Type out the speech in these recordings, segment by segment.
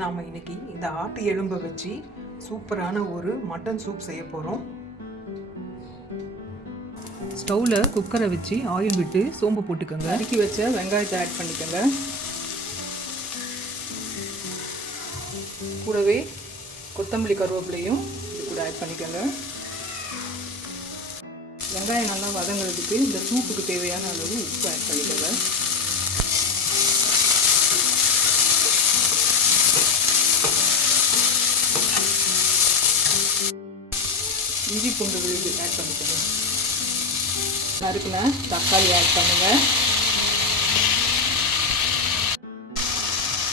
நாம் இன்னைக்கு இந்த ஆட்டு எலும்பை வச்சு சூப்பரான ஒரு மட்டன் சூப் செய்ய போகிறோம் ஸ்டவ்வில் குக்கரை வச்சு ஆயில் விட்டு சோம்பு போட்டுக்கோங்க. அடுக்கி வச்ச வெங்காயத்தை ஆட் பண்ணிக்கோங்க. கூடவே கொத்தமல்லி கருவேப்பிலையும் இது கூட ஆட் பண்ணிக்கோங்க. வெங்காயம் நல்லா வதங்குறதுக்கு இந்த சூப்புக்கு தேவையான அளவு உப்பு ஆட் பண்ணிக்கோங்க. இஞ்சி பூண்டு விழுது ஆட் பண்ணிக்கணும் நறுக்குன தக்காளி ஆட் பண்ணுங்க.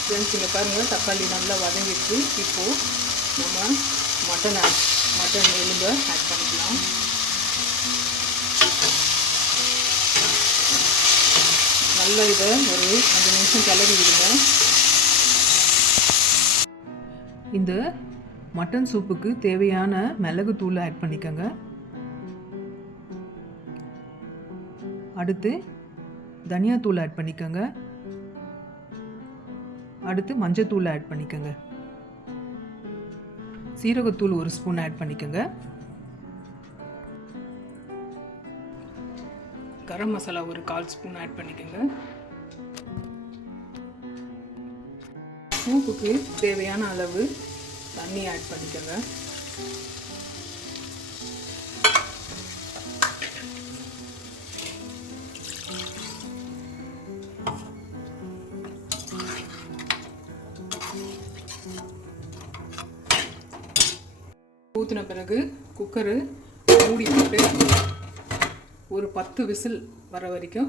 ஃப்ரெண்ட்ஸ் இங்கே பாருங்கள் தக்காளி நல்லா வதங்கிடுச்சு. இப்போது நம்ம மட்டன் ஆட் மட்டன் எலும்பை ஆட் பண்ணிக்கலாம். நல்லா இதை ஒரு அஞ்சு நிமிஷம் கிளறி விடுங்க. இந்த மட்டன் சூப்புக்கு தேவையான மிளகு தூளை ஆட் பண்ணிக்கோங்க. அடுத்து தனியாத்தூள் ஆட் பண்ணிக்கோங்க. அடுத்து மஞ்சத்தூள் ஆட் பண்ணிக்கோங்க. சீரகத்தூள் ஒரு ஸ்பூன் ஆட் பண்ணிக்கோங்க. கரம் மசாலா ஒரு கால் ஸ்பூன் ஆட் பண்ணிக்கோங்க. சூப்புக்கு தேவையான அளவு தண்ணி ஆட் பண்ணிக்கோங்க. ஊற்றின பிறகு குக்கரு மூடி போட்டு ஒரு பத்து விசில் வர வரைக்கும்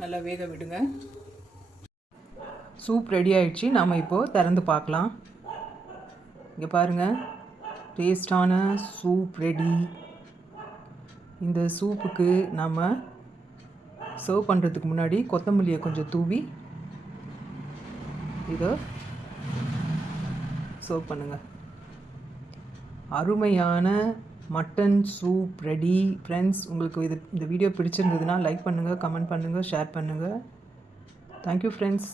நல்லா வேக விடுங்க. சூப் ரெடி ஆயிடுச்சு. நாம் இப்போது திறந்து பார்க்கலாம். இங்கே பாருங்கள் டேஸ்டான சூப் ரெடி இந்த சூப்புக்கு நாம் சர்வ் பண்ணுறதுக்கு முன்னாடி கொத்தமல்லியை கொஞ்சம் தூவி இதை சர்வ் பண்ணுங்கள் அருமையான மட்டன் சூப் ரெடி ஃப்ரெண்ட்ஸ் உங்களுக்கு இது இந்த வீடியோ பிடிச்சிருந்ததுன்னா லைக் பண்ணுங்கள் கமெண்ட் பண்ணுங்கள் ஷேர் பண்ணுங்கள் தேங்க்யூ ஃப்ரெண்ட்ஸ்